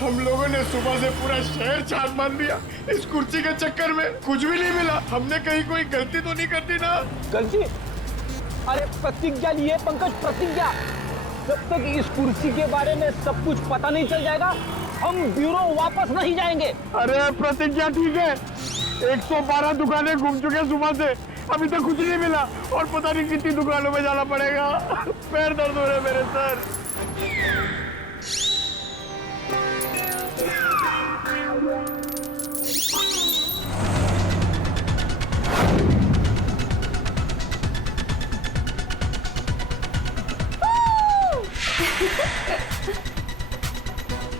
हम लोगों ने सुबह से पूरा शहर छान मार लिया। इस कुर्सी के चक्कर में कुछ भी नहीं मिला। हमने कहीं कोई गलती तो नहीं कर दी ना? गलती? अरे प्रतिज्ञा लिए पंकज, प्रतिज्ञा। जब तक इस कुर्सी के बारे में सब कुछ पता नहीं चल जाएगा हम ब्यूरो वापस नहीं जाएंगे। अरे प्रतिज्ञा ठीक है, 112 दुकानें घूम चुके सुबह से, अभी तक कुछ नहीं मिला और पता नहीं कितनी दुकानों में जाना पड़ेगा। पैर दर्द हो रहे मेरे सर।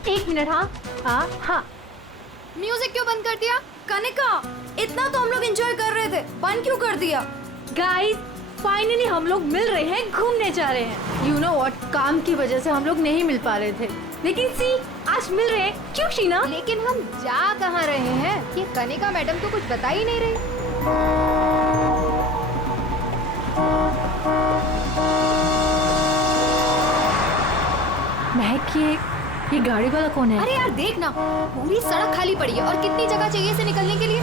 एक मिनट। हाँ, म्यूजिक क्यों बंद कर दिया? कनिका, इतना तो हम लोग एंजॉय कर रहे थे, बंद क्यों कर दिया? गाइस फाइनली हम लोग मिल रहे हैं, घूमने जा रहे हैं। यू नो व्हाट, काम की वजह से हम लोग नहीं मिल पा रहे थे, लेकिन सी आज मिल रहे हैं। क्यों शीना? लेकिन हम जा कहाँ रहे हैं? ये कनिका मैडम तो कुछ बता ही नहीं रही। महक, ये गाड़ी वाला कौन है? अरे यार देख ना, पूरी सड़क खाली पड़ी है और कितनी जगह चाहिए इसे निकलने के लिए।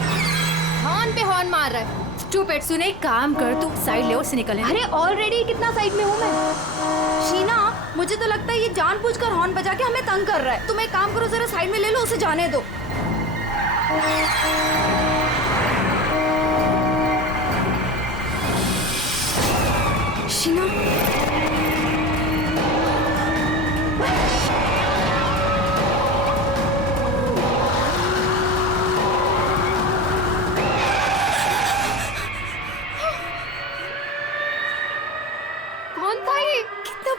हॉर्न पे हॉर्न मार रहा है। स्टूपिड, सुन एक काम कर, तू साइड ले और से निकल। अरे ऑलरेडी कितना साइड में हूँ मैं। शीना, मुझे तो लगता है ये जानबूझकर हॉर्न बजा के हमें तंग कर रहा है। तुम एक काम करो, जरा साइड में ले लो, उसे जाने दो। शीना,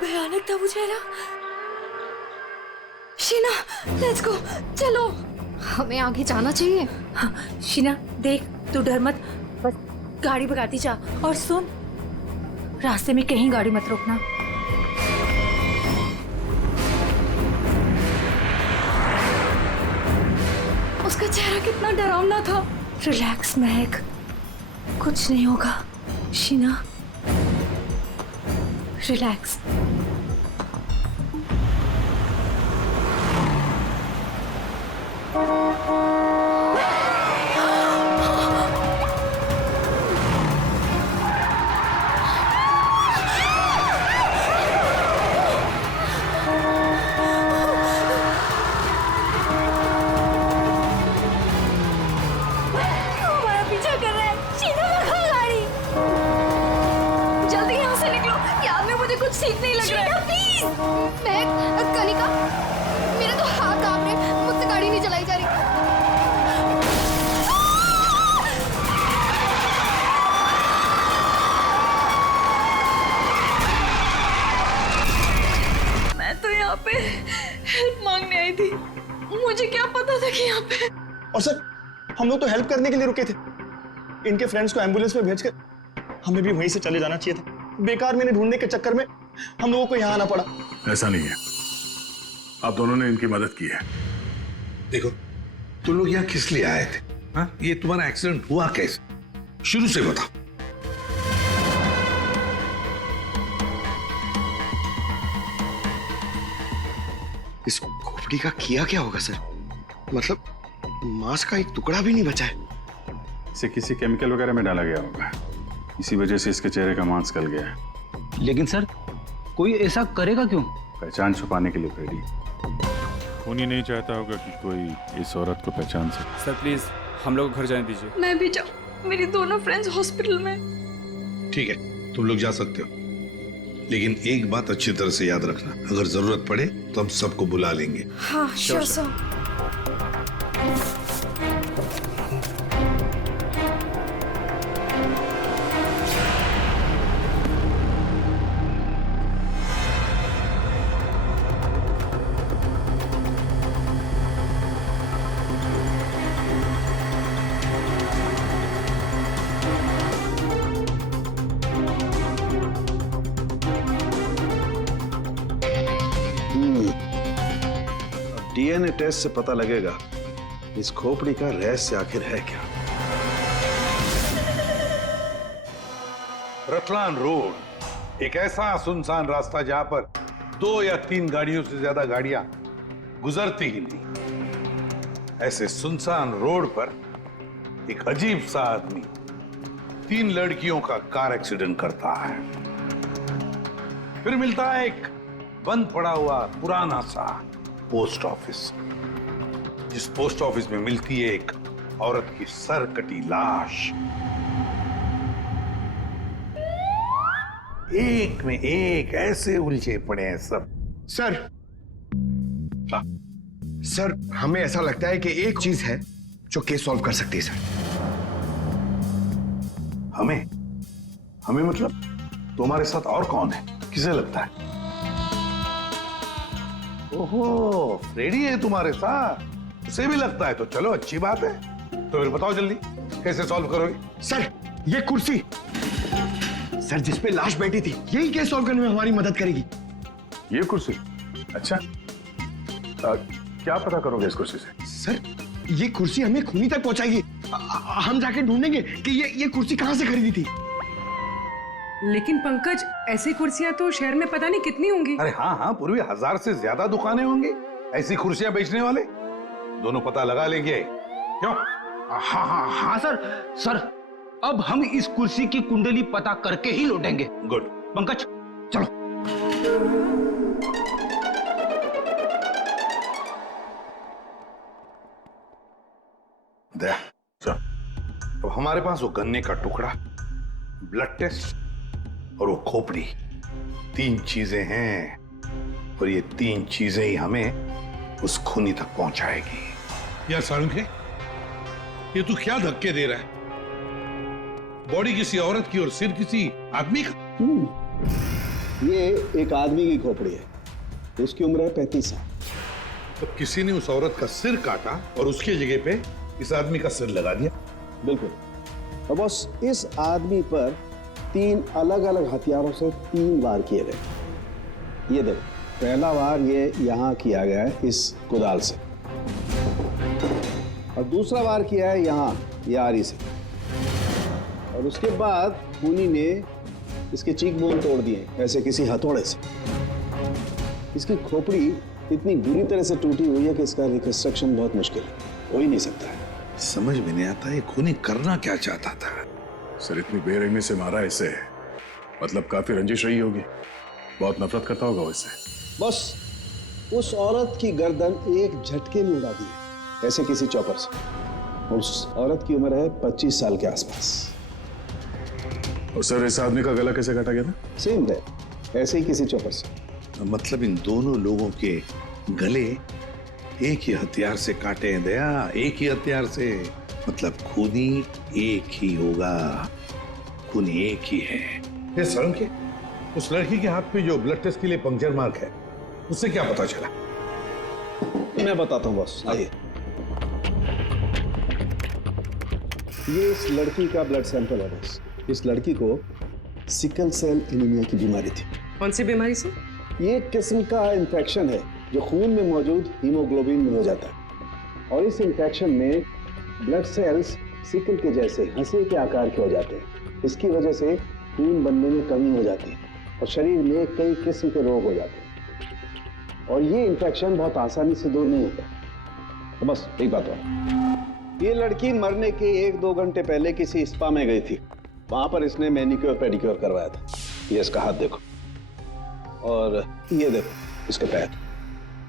भयानक था वो चेहरा। शीना, लेट्स गो, चलो। हमें आगे जाना चाहिए। हाँ, शीना देख, तू डर मत, बस गाड़ी भगाती जा। और सुन, रास्ते में कहीं गाड़ी मत रोकना। उसका चेहरा कितना डरावना था। रिलैक्स महक, कुछ नहीं होगा। शीना रिलैक्स। ठीक नहीं लग रहा है। प्लीज महक, कनिका, मेरे तो हाथ कांप रहे, मुझसे गाड़ी नहीं चलाई जा रही। मैं तो यहाँ पे हेल्प मांगने आई थी, मुझे क्या पता था कि यहाँ पे। और सर, हम लोग तो हेल्प करने के लिए रुके थे। इनके फ्रेंड्स को एम्बुलेंस में भेजकर हमें भी वहीं से चले जाना चाहिए था। बेकार मैंने ढूंढने के चक्कर में हम लोगों को यहाँ आना पड़ा। ऐसा नहीं है, आप दोनों ने इनकी मदद की है। देखो, तुम लोग यहाँ किस लिए आए थे? हाँ, ये तुम्हारा एक्सीडेंट हुआ कैसे? शुरू से बताओ। इस खोपड़ी का किया क्या होगा सर? मतलब मांस का एक टुकड़ा भी नहीं बचा है। इसे किसी केमिकल वगैरह में डाला गया होगा, इसी वजह से इसके चेहरे का मांस गल गया है। लेकिन सर, कोई ऐसा करेगा क्यों? पहचान छुपाने के लिए फ्रेडी। खूनी नहीं चाहता होगा कि कोई इस औरत को पहचान सके। सर प्लीज हम लोग घर जाने दीजिए। मैं भी जाऊँ, मेरी दोनों फ्रेंड्स हॉस्पिटल में। ठीक है, तुम लोग जा सकते हो, लेकिन एक बात अच्छी तरह से याद रखना, अगर जरूरत पड़े तो हम सबको बुला लेंगे। हाँ श्योर सर। डीएनए टेस्ट से पता लगेगा इस खोपड़ी का रहस्य आखिर है क्या। रतलान रोड एक ऐसा सुनसान रास्ता जहां पर 2 या 3 गाड़ियों से ज्यादा गाड़ियां गुजरती ही नहीं। ऐसे सुनसान रोड पर एक अजीब सा आदमी 3 लड़कियों का कार एक्सीडेंट करता है। फिर मिलता है एक बंद पड़ा हुआ पुराना सा पोस्ट ऑफिस, जिस पोस्ट ऑफिस में मिलती है एक औरत की सर कटी लाश। एक में एक ऐसे उलझे पड़े हैं सब। सर सर हमें ऐसा लगता है कि एक चीज है जो केस सॉल्व कर सकती है सर। हमें मतलब तुम्हारे साथ और कौन है? किसे लगता है? ओहो, फ्रेडी है तुम्हारे साथ, उसे भी लगता है तो चलो अच्छी बात है। तो फिर बताओ जल्दी कैसे सॉल्व करोगे? सर ये कुर्सी सर जिसपे लाश बैठी थी, यही केस सॉल्व करने में हमारी मदद करेगी। ये कुर्सी? अच्छा, क्या पता करोगे इस कुर्सी से? सर ये कुर्सी हमें खूनी तक पहुंचाएगी। हम जाके ढूंढेंगे कि ये कुर्सी कहां से खरीदी थी। लेकिन पंकज, ऐसी कुर्सियां तो शहर में पता नहीं कितनी होंगी। अरे हाँ, पूर्वी 1000 से ज्यादा दुकानें होंगी ऐसी कुर्सियां बेचने वाले। दोनों पता लगा लेंगे। क्यों? हाँ सर अब हम इस कुर्सी की कुंडली पता करके ही लौटेंगे। गुड। पंकज चलो। दया, चल। अब हमारे पास वो गन्ने का टुकड़ा, ब्लड टेस्ट और वो खोपड़ी, 3 चीजें हैं, और ये 3 चीजें ही हमें उस खूनी तक पहुंचाएगी। यार सारुंखे, ये तू क्या धक्के दे रहा है? बॉडी किसी औरत की और सिर किसी आदमी का। ये एक आदमी की खोपड़ी है, उसकी उम्र है 35 साल। तो किसी ने उस औरत का सिर काटा और उसकी जगह पे इस आदमी का सिर लगा दिया। बिल्कुल। और बस इस आदमी पर 3 अलग अलग हथियारों से 3 वार किए गए। ये देखो, पहला वार ये यहाँ किया गया है इस कुदाल से, और दूसरा वार किया है यहाँ यारी से, और उसके बाद खूनी ने इसके चीक बोन तोड़ दिए ऐसे किसी हथौड़े से। इसकी खोपड़ी इतनी बुरी तरह से टूटी हुई है कि इसका रिकंस्ट्रक्शन बहुत मुश्किल है, हो ही नहीं सकता है। समझ में नहीं आता ये खूनी करना क्या चाहता था। सर इतनी बेरहमी से मारा इसे, मतलब काफी रंजिश रही होगी, बहुत नफरत करता होगा वो इससे। बस उस औरत की गर्दन एक झटके में उड़ा दी है ऐसे किसी चॉपर से। उस औरत की उम्र है 25 साल के आसपास। और सर इस आदमी का गला कैसे काटा गया था? सेम है, ऐसे ही किसी चॉपर से। मतलब इन दोनों लोगों के गले एक ही हथियार से काटे हैं दया, एक ही हथियार से। मतलब खूनी एक ही होगा, खूनी एक ही है। ये सारुंखे, उस लड़की के हाथ पे जो ब्लड टेस्ट के लिए पंक्चर मार्क है, उससे क्या पता चला? मैं बताता हूँ बॉस, आइए। ये इस लड़की का ब्लड सैंपल है बॉस। इस लड़की को सिकल सेल एनीमिया की बीमारी थी। कौन सी बीमारी से? ये एक किस्म का इन्फेक्शन है जो खून में मौजूद हीमोग्लोबिन में हो जाता है, और इस इन्फेक्शन में ब्लड सेल्स सिकल के जैसे हंसी के आकार के हो जाते हैं। इसकी वजह से खून बनने में कमी हो जाती है और शरीर में कई किस्म के रोग हो जाते हैं, और ये इन्फेक्शन बहुत आसानी से दूर नहीं होता। तो बस एक बात और, ये लड़की मरने के 1-2 घंटे पहले किसी स्पा में गई थी। वहां पर इसने मैनिक्योर पेडिक्योर करवाया था। ये इसका हाथ देखो, और ये देखो इसके पैर।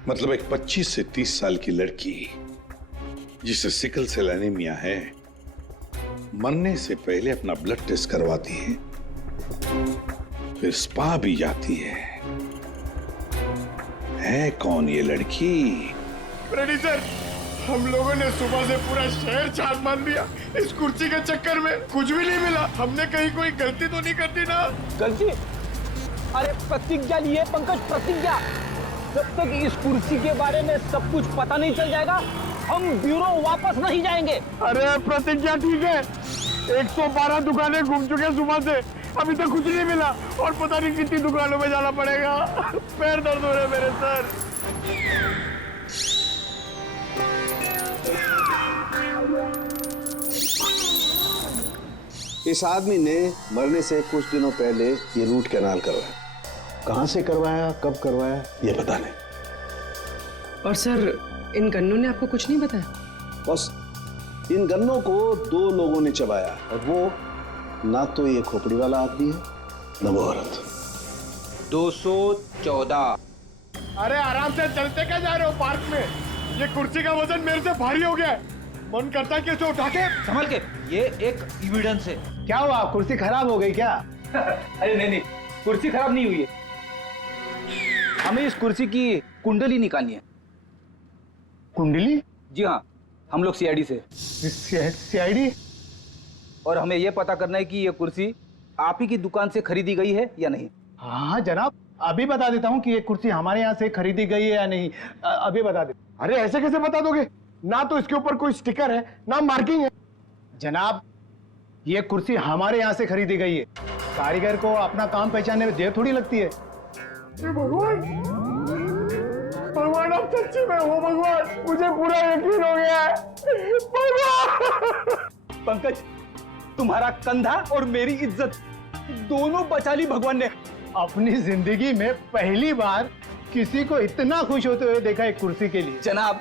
मतलब एक 25 से 30 साल की लड़की जिसे सिकल सेल एनीमिया है, मरने से पहले अपना ब्लड टेस्ट करवाती है, फिर स्पा भी जाती है कौन ये लड़की? फ्रेडी सर, हम लोगों ने सुबह से पूरा शहर छान मान दिया। इस कुर्सी के चक्कर में कुछ भी नहीं मिला। हमने कहीं कोई गलती तो नहीं कर दी ना? गलती? अरे प्रतिज्ञा लिए पंकज, प्रतिज्ञा। जब तक इस कुर्सी के बारे में सब कुछ पता नहीं चल जाएगा, हम ब्यूरो वापस नहीं जाएंगे। अरे प्रतिज्ञा ठीक है, 112 दुकानें घूम चुके सुबह से, अभी तक कुछ नहीं मिला, और पता नहीं कितनी दुकानों में जाना पड़ेगा। पैर दर्द हो रहे मेरे सर। इस आदमी ने मरने से कुछ दिनों पहले ये रूट कैनाल करवाया। कहां से करवाया, कब करवाया, ये पता नहीं। और सर इन गन्नों ने आपको कुछ नहीं बताया? बस इन गन्नों को 2 लोगों ने चबाया और वो ना तो ये खोपड़ी वाला आदमी है ना वो औरत। 214। अरे आराम से चलते क्या जा रहे हो पार्क में? ये कुर्सी का वजन मेरे से भारी हो गया है। मन करता है कि इसे उठा के संभल के, ये एक एविडेंस है। क्या हुआ, कुर्सी खराब हो गई क्या? अरे नहीं, कुर्सी खराब नहीं हुई है। हमें इस कुर्सी की कुंडली निकालनी है। कुंडली? जी हाँ, हम लोग सीआईडी से। सीआईडी? और हमें यह पता करना है कि ये कुर्सी आप ही की दुकान से खरीदी गई है या नहीं। हाँ जनाब, अभी बता देता हूँ कि ये कुर्सी हमारे यहाँ से खरीदी गई है या नहीं। अभी बता दे। अरे ऐसे कैसे बता दोगे? ना तो इसके ऊपर कोई स्टिकर है ना मार्किंग है। जनाब, ये कुर्सी हमारे यहाँ से खरीदी गई है। कारीगर को अपना काम पहचानने में देर थोड़ी लगती है। भगवान, भगवान आप सच्ची में हो भगवान, मुझे पूरा यकीन हो गया है। भगवान! पंकज, तुम्हारा कंधा और मेरी इज्जत दोनों बचा ली भगवान ने। अपनी जिंदगी में पहली बार किसी को इतना खुश होते हुए देखा एक कुर्सी के लिए। जनाब,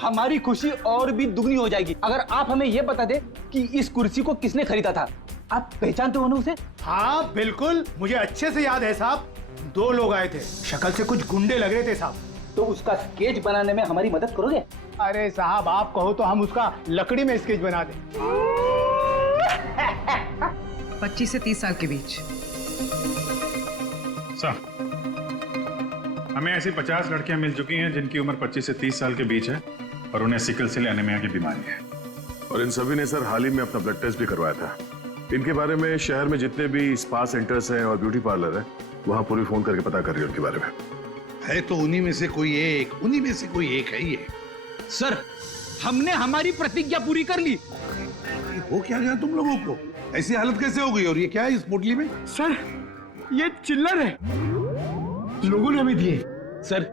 हमारी खुशी और भी दुगनी हो जाएगी अगर आप हमें यह बता दे कि इस कुर्सी को किसने खरीदा था। आप पहचानते हो ना उसे? हाँ बिल्कुल, मुझे अच्छे से याद है साहब। 2 लोग आए थे, शक्ल से कुछ गुंडे लग रहे थे साहब। तो उसका स्केच बनाने में हमारी मदद करोगे? अरे साहब, आप कहो तो हम उसका लकड़ी में स्केच बना दें। 25 से 30 साल के बीच। सर, हमें ऐसी 50 लड़कियां मिल चुकी हैं जिनकी उम्र 25 से 30 साल के बीच है और उन्हें सिकल सेल एनीमिया की बीमारी है। और इन सभी ने सर हाल ही में अपना ब्लड टेस्ट भी करवाया था। इनके बारे में शहर में जितने भी स्पा सेंटर्स हैं और ब्यूटी पार्लर है, वहां पूरी फोन करके पता कर रही है उनके बारे में। है तो उन्हीं में से कोई एक है ये। सर, हमने हमारी प्रतिज्ञा पूरी कर ली। हो क्या गया तुम लोगों को? ऐसी हालत कैसे हो गई? और ये क्या है इस पोटली में? सर, ये चिल्लर है, लोगों ने हमें दिए। सर,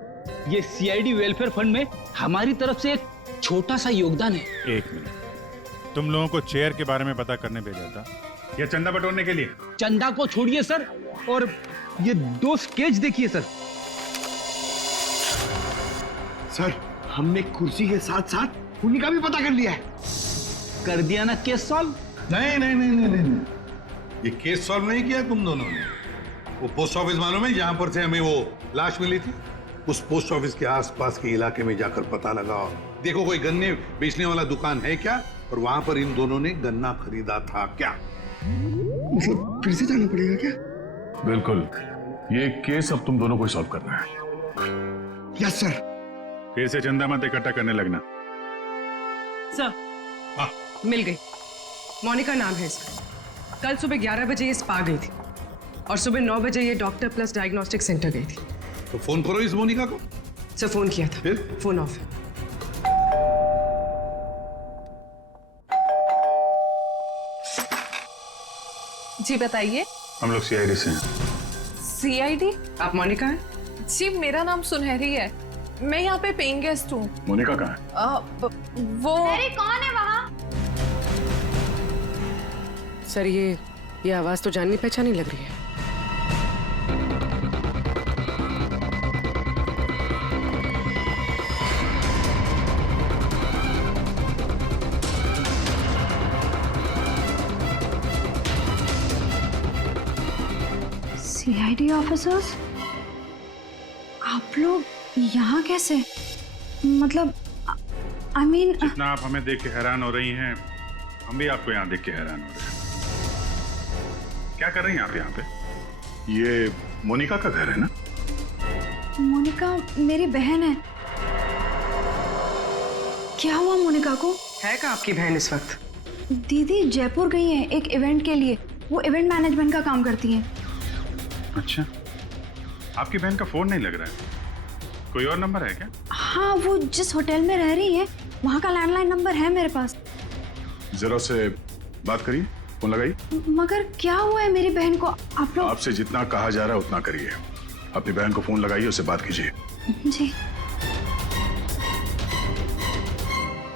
ये सीआईडी वेलफेयर फंड में हमारी तरफ से एक छोटा सा योगदान है। 1 मिनट, तुम लोगों को चेयर के बारे में पता करने भेजा था या चंदा बटोरने के लिए? चंदा को छोड़िए सर, और ये 2 स्केच देखिए सर। सर, हमने कुर्सी के साथ साथ उन्हीं का भी पता कर लिया है। कर दिया ना केस सॉल्व? नहीं, ये केस सॉल्व नहीं किया तुम दोनों ने। वो पोस्ट ऑफिस मालूम है जहां पर से हमें वो लाश मिली थी? उस पोस्ट ऑफिस के आसपास के इलाके में जाकर पता लगाओ, देखो कोई गन्ने बेचने वाला दुकान है क्या, और वहां पर इन दोनों ने गन्ना खरीदा था क्या? मतलब फिर से जाना पड़ेगा क्या? बिल्कुल, ये केस अब तुम दोनों को सॉल्व करना है। Yes sir. फिर से चंदा मत इकट्ठा करने लगना। सर, मिल गई। मोनिका नाम है इसका। कल सुबह 11 बजे ये स्पा गई थी और सुबह 9 बजे ये डॉक्टर प्लस डायग्नोस्टिक सेंटर गई थी। तो फोन करो इस मोनिका को। सर, फोन किया था, फिर? फोन ऑफ है। जी बताइए। हम लोग सीआईडी से हैं। सीआईडी? आप मोनिका हैं? जी, मेरा नाम सुनहरी है, मैं यहाँ पे पेइंग गेस्ट हूँ। मोनिका कहाँ है? वो अरे कौन है वहाँ? सर, ये आवाज तो जाननी पहचानी लग रही है। सीआईडी ऑफिसर्स, आप लोग यहाँ कैसे? मतलब आई मीन जितना आप हमें देख के हैरान हो रही हैं, हम भी आपको यहाँ देख के हैरान हो रहे हैं। क्या कर रही हैं आप यहाँ पे? ये मोनिका का घर है ना? मोनिका मेरी बहन है। क्या हुआ मोनिका को? है कहाँ आपकी बहन इस वक्त? दीदी जयपुर गई हैं एक इवेंट के लिए, वो इवेंट मैनेजमेंट का काम करती हैं। अच्छा, आपकी बहन का फोन नहीं लग रहा है, कोई और नंबर है क्या? हाँ, वो जिस होटल में रह रही है वहाँ का लैंडलाइन नंबर है मेरे पास। जरा से बात करिए, फोन लगाइए। मगर क्या हुआ है मेरी बहन को? आप लोग आपसे जितना कहा जा रहा है उतना करिए। अपनी बहन को फोन लगाइए, उससे बात कीजिए। जी।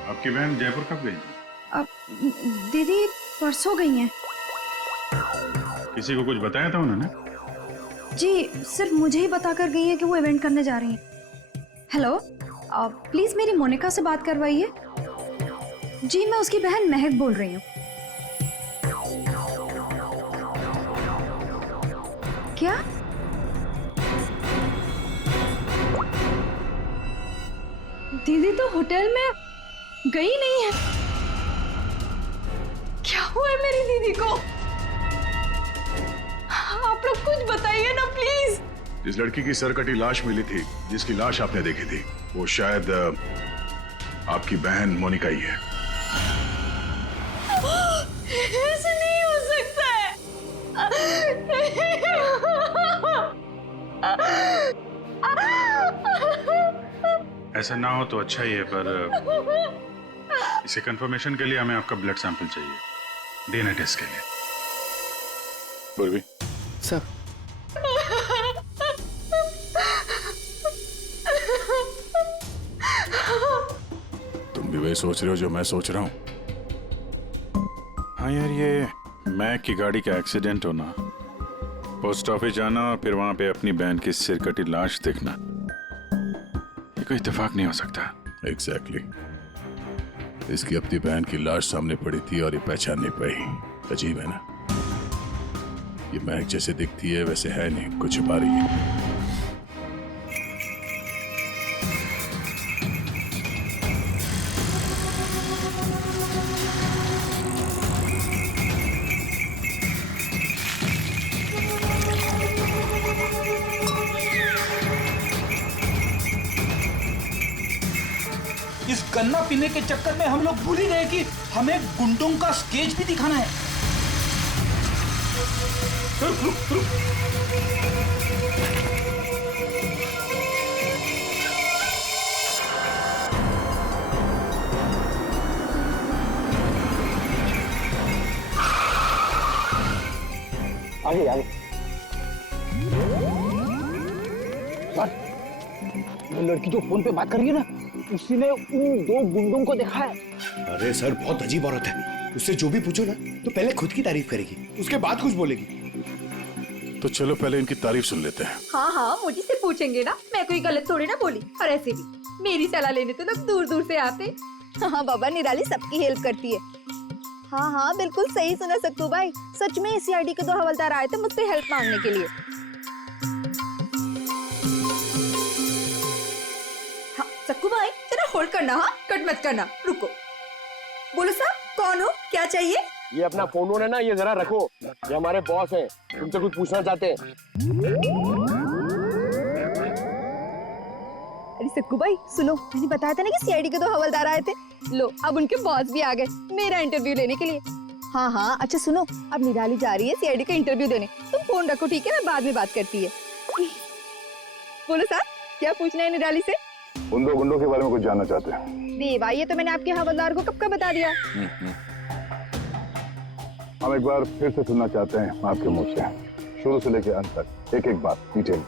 आपकी बहन जयपुर कब गई? अब दीदी परसों गई हैं। किसी को कुछ बताया था उन्होंने? जी, सिर्फ मुझे ही बता कर गई है कि वो इवेंट करने जा रही हैं। हेलो, प्लीज मेरी मोनिका से बात करवाइए। जी मैं उसकी बहन महक बोल रही हूँ। क्या? दीदी तो होटल में गई नहीं है। क्या हुआ है मेरी दीदी को? आप लोग कुछ बताइए ना प्लीज। जिस लड़की की सरकटी लाश मिली थी, जिसकी लाश आपने देखी थी, वो शायद आपकी बहन मोनिका ही है। ऐसा नहीं हो सकता है। ऐसा ना हो तो अच्छा ही है, पर इसे कंफर्मेशन के लिए हमें आपका ब्लड सैंपल चाहिए डीएनए टेस्ट के लिए। पूर्वी सर, तुम भी वही सोच रहे हो जो मैं सोच रहा हूँ? हाँ यार, ये मैक की गाड़ी का एक्सीडेंट होना, पोस्ट ऑफिस जाना और फिर वहां पे अपनी बहन की सिरकटी लाश देखना, ये कोई इत्तेफाक नहीं हो सकता। एग्जैक्टली। इसकी अपनी बहन की लाश सामने पड़ी थी और ये पहचान नहीं पाई। अजीब है ना? ये महक जैसे दिखती है वैसे है नहीं, कुछ छुपा रही है। इस गन्ना पीने के चक्कर में हम लोग भूल ही गए कि हमें गुंडों का स्केच भी दिखाना है। रुक रुक रुक। आगे आगे। सर, वो लड़की जो फोन पे बात कर रही है ना, उसी ने उन दो गुंडों को देखा है। अरे सर, बहुत अजीब औरत है। उससे जो भी पूछो ना तो पहले खुद की तारीफ करेगी, उसके बाद कुछ बोलेगी। तो चलो पहले इनकी तारीफ सुन लेते हैं। हाँ हाँ, मुझे से पूछेंगे ना, मैं कोई गलत थोड़ी ना बोली। और ऐसे भी मेरी सलाह लेने तो लोग दूर दूर से आते। हाँ बाबा, निराली सबकी हेल्प करती है। हाँ हाँ बिल्कुल सही सुना सक्कू भाई। सच में सीआईडी के 2 हवलदार आए थे मुझसे हेल्प मांगने के लिए। हाँ सक्कू भाई, जरा होल्ड करना, हाँ कट मत करना, रुको। बोलो साहब, कौन हो, क्या चाहिए? ये अपना फोन है ना, ये जरा रखो, ये हमारे बॉस हैं, तुमसे कुछ पूछना चाहते हैं। अरे सक्कू भाई सुनो, मैंने बताया था ना कि सीआईडी के 2 हवलदार आए थे। लो अब उनके बॉस भी आ गए मेरा इंटरव्यू लेने के लिए। हाँ हाँ अच्छा सुनो, अब निराली जा रही है सीआईडी का इंटरव्यू देने। तुम फोन रखो ठीक है, मैं बाद में बात करती है। बोलो साहब, क्या पूछना है निराली से? उन 2 गुंडों के बारे में कुछ जानना चाहते हैं। देवा, ये तो मैंने आपके हवलदार को कब का बता दिया। हम एक बार फिर से सुनना चाहते हैं आपके मुंह से, शुरू से लेकर अंत तक, एक एक बात डिटेल।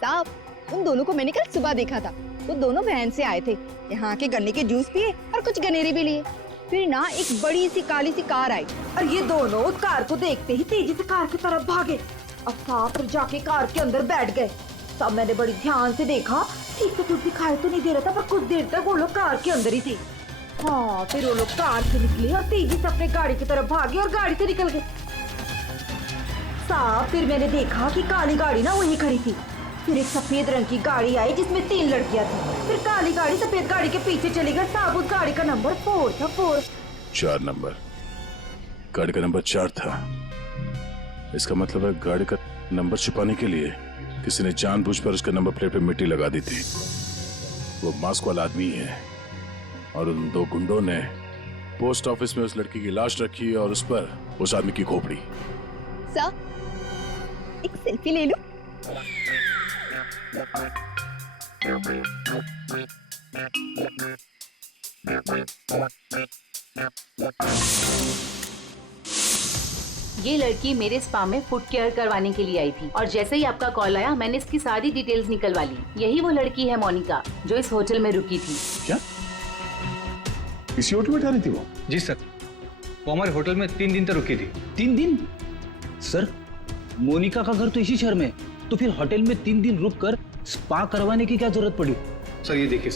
साहब, उन दोनों को मैंने कल सुबह देखा था। वो दोनों बहन से आए थे, यहाँ के गन्ने के जूस पिए और कुछ गनेरे भी लिए। फिर ना एक बड़ी सी काली सी कार आई और ये दोनों उस कार को देखते ही तेजी से कार की तरफ भागे। अब साहब फिर जाके कार के अंदर बैठ गए। तब मैंने बड़ी ध्यान से देखा, ठीक से कुछ दिखाई तो नहीं दे रहा था, पर कुछ देर तक वो लोग कार के अंदर ही थे। हाँ फिर वो लोग कार से निकले और तेजी से अपने गाड़ी की तरफ भागे और गाड़ी से निकल गए। साहब फिर मैंने देखा कि काली गाड़ी ना वहीं खड़ी थी। फिर एक सफेद रंग की गाड़ी आई जिसमें 3 लड़कियां थी। फिर काली गाड़ी सफेद गाड़ी के पीछे चली गई। साहब उस गाड़ी का नंबर 4 था। 4 नंबर, गाड़ी का नंबर 4 था। इसका मतलब है गाड़ी का नंबर छुपाने के लिए किसी ने जानबूझकर उसके नंबर प्लेट पे मिट्टी लगा दी थी। वो मास्क वाला आदमी है और उन 2 गुंडों ने पोस्ट ऑफिस में उस लड़की की लाश रखी और उस पर उस आदमी की खोपड़ी। सर, एक सेल्फी ले लो। ये लड़की मेरे स्पा में फुट केयर करवाने के लिए आई थी और जैसे ही आपका कॉल आया मैंने इसकी सारी डिटेल्स निकलवा ली। यही वो लड़की है मोनिका जो इस होटल में रुकी थी। क्या इसी होटल में ठहरी थी वो? जी सर, वो हमारे होटल में 3 दिन तक रुकी थी। 3 दिन? सर, मोनिका का घर तो इसी शहर में, तो फिर होटल में 3 दिन रुककर स्पा करवाने की क्या जरूरत पड़ी? सर ये देखिए,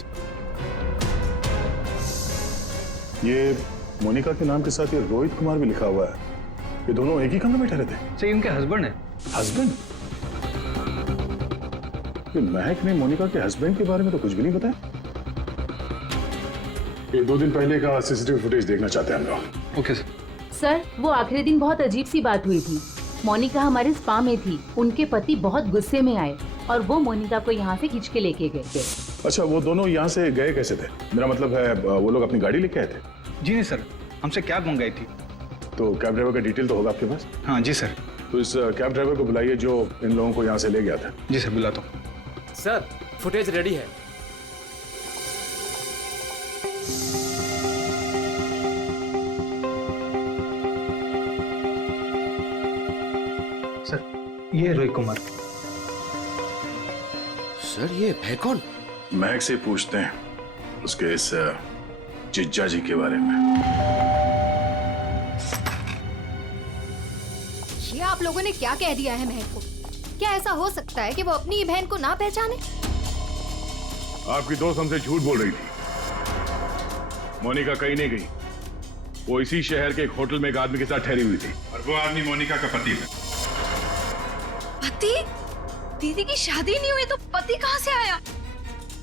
ये मोनिका के नाम के साथ ये रोहित कुमार भी लिखा हुआ है। ये दोनों एक ही कमरे में ठहरे थे? सर इनके हस्बैंड है। हस्बैंड? ये महक ने मोनिका के हस्बैंड के बारे में तो कुछ भी नहीं बताया। ये 2 दिन पहले का सीसीटीवी फुटेज देखना चाहते हैं हम लोग। Okay sir. सर वो आखिरी दिन बहुत अजीब सी बात हुई थी। मोनिका हमारे स्पा में थी, उनके पति बहुत गुस्से में आए और वो मोनिका को यहाँ से खींच के लेके गए थे। अच्छा, वो दोनों यहाँ से गए कैसे थे? मेरा मतलब है वो लोग अपनी गाड़ी लेके आए थे? जी नहीं सर, हमसे कैब मंगाई थी। तो कैब ड्राइवर का डिटेल तो होगा आपके पास? हाँ जी सर। तो इस कैब ड्राइवर को बुलाइए जो इन लोगों को यहाँ से ले गया था। जी सर, बुलाता हूँ। सर फुटेज रेडी है। सर ये रोहित कुमार। सर ये है कौन? महक से पूछते हैं उसके इस जिज्जा जी के बारे में। ये आप लोगों ने क्या कह दिया है महक को? क्या ऐसा हो सकता है कि वो अपनी बहन को ना पहचाने? आपकी दोस्त हमसे झूठ बोल रही थी। मोनिका कहीं नहीं गई, वो इसी शहर के एक होटल में एक आदमी के साथ ठहरी हुई थी और वो आदमी मोनिका का पति है। पति? दीदी की शादी नहीं हुई तो पति कहाँ से आया?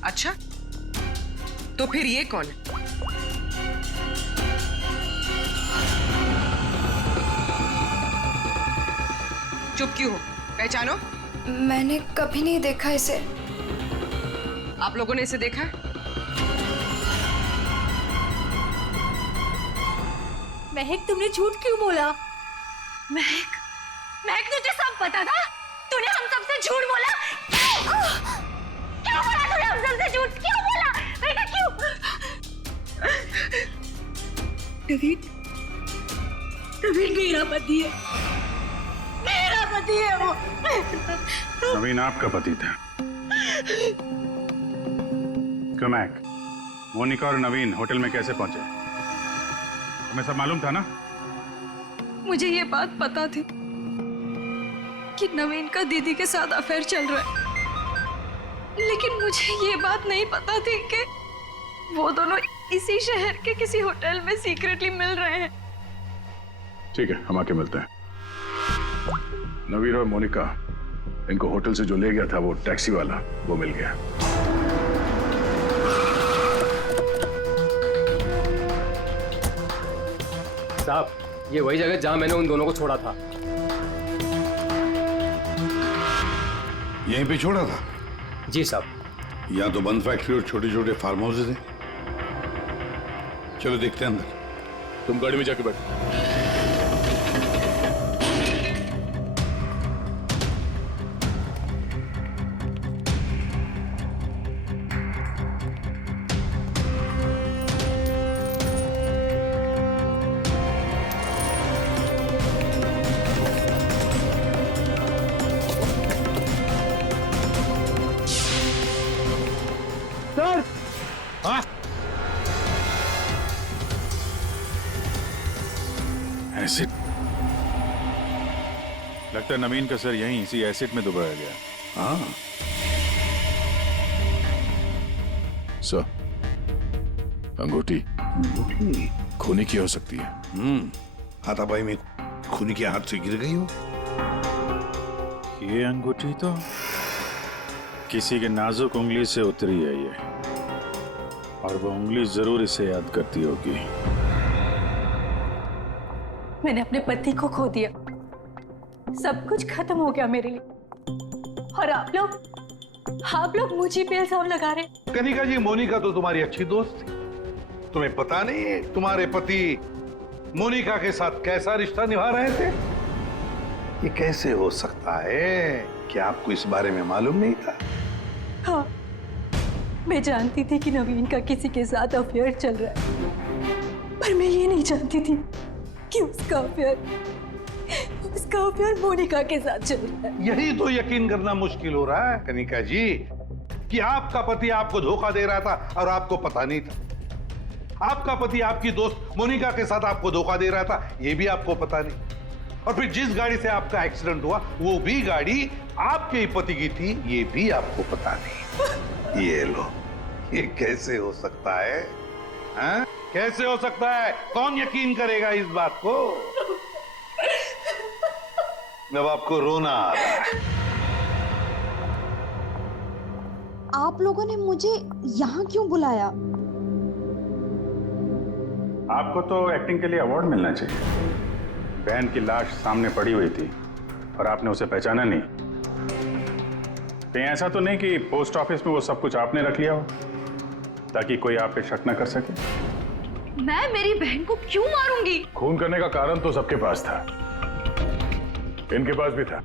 अच्छा, तो फिर ये कौन है? चुप क्यों हो? पहचानो। मैंने कभी नहीं देखा इसे। आप लोगों ने इसे देखा है? महक तुमने झूठ क्यों बोला? महक, महक तुझे सब पता था? तूने हम सबसे झूठ बोला? क्यों बोला तूने हम सबसे झूठ? क्यों बोला? बेटा क्यों? नवीन, नवीन मेरा पति है, मेरा पति है वो। नवीन आपका पति था? क्यों महक, मोनिका और नवीन होटल में कैसे पहुंचे? तुम्हें सब मालूम था ना? मुझे ये बात पता थी कि नवीन का दीदी के साथ अफेयर चल रहा है, लेकिन मुझे ये बात नहीं पता थी कि वो दोनों इसी शहर के किसी होटल में सीक्रेटली मिल रहे हैं। ठीक है, हम आके मिलते हैं। नवीन और मोनिका, इनको होटल से जो ले गया था वो टैक्सी वाला, वो मिल गया। साहब ये वही जगह जहां मैंने उन दोनों को छोड़ा था। यहीं पे छोड़ा था? जी साहब। यहाँ तो बंद फैक्ट्री और छोटे छोटे फार्म हाउसेज हैं। चलो देखते हैं अंदर। तुम गाड़ी में जाके बैठो। सर, हाँ? एसिड लगता है नवीन का सर यहीं इसी एसिड में डुबाया गया। हाँ सर, अंगूठी खूनी की हो सकती है। हाथापाई में खूनी के हाथ से गिर गई हो। ये अंगूठी तो किसी के नाजुक उंगली से उतरी है ये, और वो उंगली जरूर इसे याद करती होगी। मैंने अपने पति को खो दिया, सब कुछ खत्म हो गया मेरे लिए, और आप लोग मुझे पे इल्जाम लगा रहे। कनिका जी, मोनिका तो तुम्हारी अच्छी दोस्त थी। तुम्हें पता नहीं है तुम्हारे पति मोनिका के साथ कैसा रिश्ता निभा रहे थे? ये कैसे हो सकता है? क्या आपको इस बारे में मालूम नहीं था? हाँ, मैं जानती थी कि नवीन का किसी के साथ अफेयर चल रहा है, पर मैं ये नहीं जानती थी कि उसका अफेयर मोनिका के साथ चल रहा है। यही तो यकीन करना मुश्किल हो रहा है कनिका जी, कि आपका पति आपको धोखा दे रहा था और आपको पता नहीं था। आपका पति आपकी दोस्त मोनिका के साथ आपको धोखा दे रहा था, ये भी आपको पता नहीं। और फिर जिस गाड़ी से आपका एक्सीडेंट हुआ वो भी गाड़ी आपके ही पति की थी, ये भी आपको पता नहीं। ये लो, ये कैसे हो सकता है? हैं? कैसे हो सकता है? कौन यकीन करेगा इस बात को? अब आपको रोना आ रहा है। आप लोगों ने मुझे यहाँ क्यों बुलाया? आपको तो एक्टिंग के लिए अवार्ड मिलना चाहिए। बहन की लाश सामने पड़ी हुई थी और आपने उसे पहचाना नहीं। कहीं ऐसा तो नहीं कि पोस्ट ऑफिस में वो सब कुछ आपने रख लिया हो ताकि कोई आप पे शक न कर सके? मैं मेरी बहन को क्यों मारूंगी? खून करने का कारण तो सबके पास था, इनके पास भी था।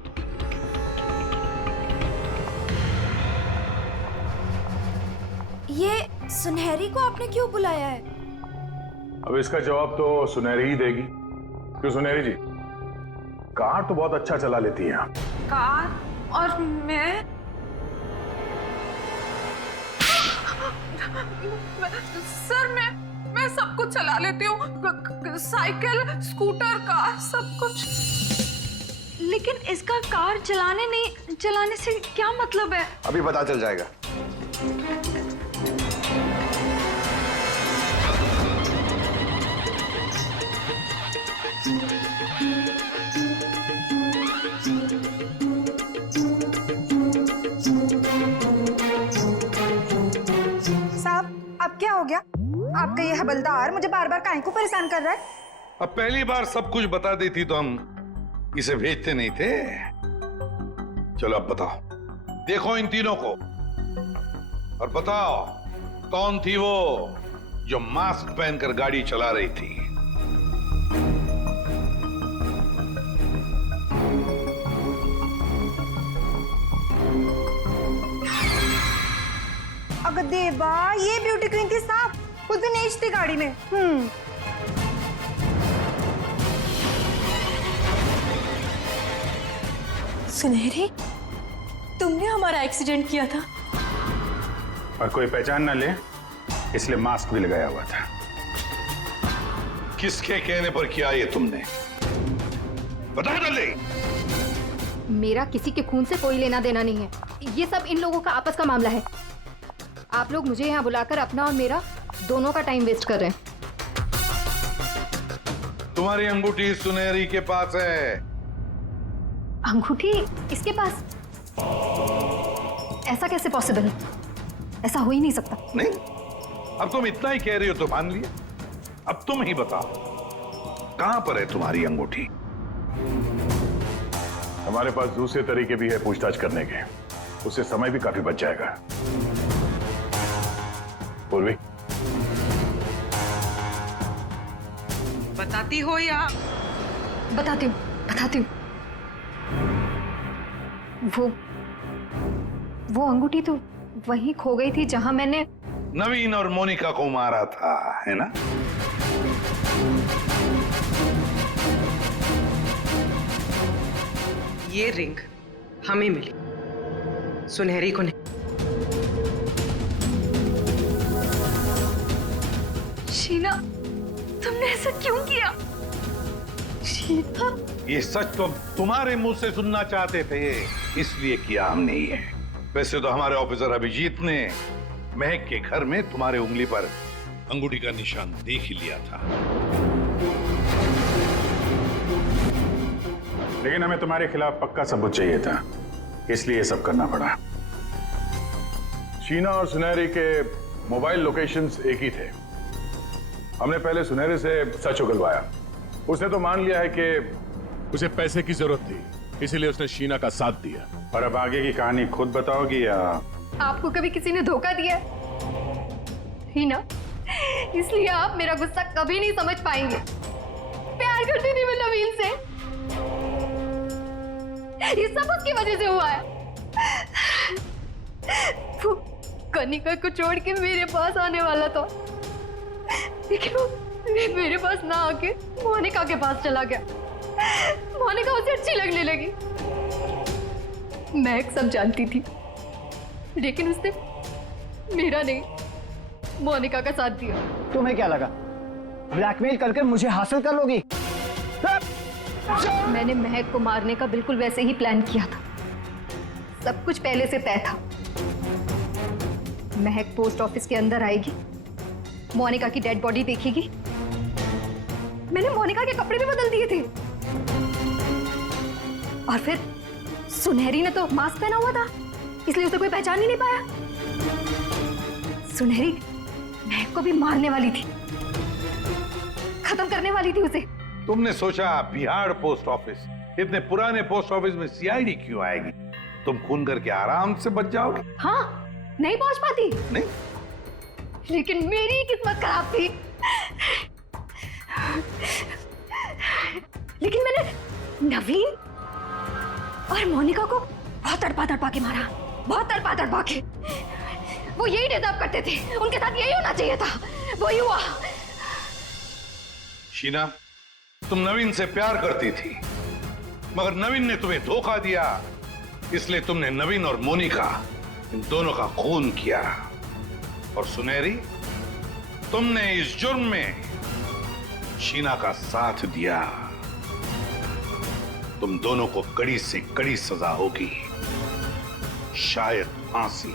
ये सुनहरी को आपने क्यों बुलाया है? अब इसका जवाब तो सुनहरी ही देगी। क्यों सुनहरी जी, कार तो बहुत अच्छा चला लेती हैं आप। कार? और मैं सर मैं सब कुछ चला लेती हूँ, साइकिल, स्कूटर, कार, सब कुछ। लेकिन इसका कार चलाने से क्या मतलब है? अभी पता चल जाएगा। साहब, अब क्या हो गया? आपका ये हवलदार मुझे बार बार काहे को परेशान कर रहा है? अब पहली बार सब कुछ बता देती तो हम इसे भेजते नहीं थे। चलो अब बताओ, देखो इन तीनों को और बताओ कौन थी वो जो मास्क पहनकर गाड़ी चला रही थी? अगर देवा, ये ब्यूटी क्वीन थी साहब, उस दिन एज थी गाड़ी में। सुनहरी, तुमने हमारा एक्सीडेंट किया था। और कोई पहचान ना ले इसलिए मास्क भी लगाया हुआ था। किसके कहने पर किया ये तुमने? बता जल्दी। मेरा किसी के खून से कोई लेना देना नहीं है। ये सब इन लोगों का आपस का मामला है। आप लोग मुझे यहाँ बुलाकर अपना और मेरा दोनों का टाइम वेस्ट कर रहे हैं। तुम्हारी अंगूठी सुनहरी के पास है। अंगूठी इसके पास? ऐसा कैसे पॉसिबल है? ऐसा हो ही नहीं सकता। नहीं, अब तुम इतना ही कह रही हो तो मान लिया। अब तुम ही बताओ, कहां पर है तुम्हारी अंगूठी? हमारे पास दूसरे तरीके भी है पूछताछ करने के, उससे समय भी काफी बच जाएगा। पूर्वी, बताती हो या? बताती हूँ। वो अंगूठी तो वहीं खो गई थी जहां मैंने नवीन और मोनिका को मारा था, है ना? ये रिंग हमें मिली, सुनहरी को नहीं। शीना, तुमने ऐसा क्यों किया? शीना, ये सच तो तुम्हारे मुंह से सुनना चाहते थे, इसलिए किया हमने ये। वैसे तो हमारे ऑफिसर अभिजीत ने महक के घर में तुम्हारे उंगली पर अंगूठी का निशान देख ही लिया था। लेकिन हमें तुम्हारे खिलाफ पक्का सबूत चाहिए था, इसलिए ये सब करना पड़ा। शीना और सुनहरी के मोबाइल लोकेशंस एक ही थे। हमने पहले सुनहरी से सच उगलवाया। उसने तो मान लिया है कि उसे पैसे की जरूरत थी, इसीलिए उसने शीना का साथ दिया। और अब आगे की कहानी खुद बताओगी या? आपको कभी किसी ने धोखा दिया ही ना, इसलिए आप मेरा गुस्सा कभी नहीं समझ पाएंगे। प्यार करती थी मैं नवीन से, ये सब उसकी वजह से हुआ है। वो कनिका को छोड़ के मेरे पास आने वाला था, लेकिन वो मेरे पास ना आके मोनिका के पास चला गया। मोनिका उसे अच्छी लगने लगी। मैं सब जानती थी, लेकिन उसने मेरा नहीं, मोनिका का साथ दिया। तुम्हें क्या लगा ब्लैकमेल करके मुझे हासिल कर लोगी? मैंने महक को मारने का बिल्कुल वैसे ही प्लान किया था। सब कुछ पहले से तय था। महक पोस्ट ऑफिस के अंदर आएगी मोनिका की डेड बॉडी देखेगी। मैंने मोनिका के कपड़े भी बदल दिए थे। और फिर सुनहरी ने तो मास्क पहना हुआ था, इसलिए उसे कोई पहचान ही नहीं पाया। सुनहरी महक को भी मारने वाली थी, खत्म करने वाली थी उसे। तुमने सोचा बिहार पोस्ट ऑफिस, इतने पुराने पोस्ट ऑफिस में सीआईडी क्यों आएगी? तुम खून करके आराम से बच जाओगे। हाँ, नहीं पहुंच पाती। नहीं, लेकिन मेरी किस्मत खराब थी। लेकिन मैंने नवीन और मोनिका को बहुत तड़पा के मारा, बहुत तड़पा के। वो यही डिजर्व करते थे, उनके साथ यही होना चाहिए था, वही हुआ। शीना, तुम नवीन से प्यार करती थी, मगर नवीन ने तुम्हें धोखा दिया, इसलिए तुमने नवीन और मोनिका इन दोनों का खून किया। और सुनहरी, तुमने इस जुर्म में शीना का साथ दिया। तुम दोनों को कड़ी से कड़ी सजा होगी, शायद फांसी।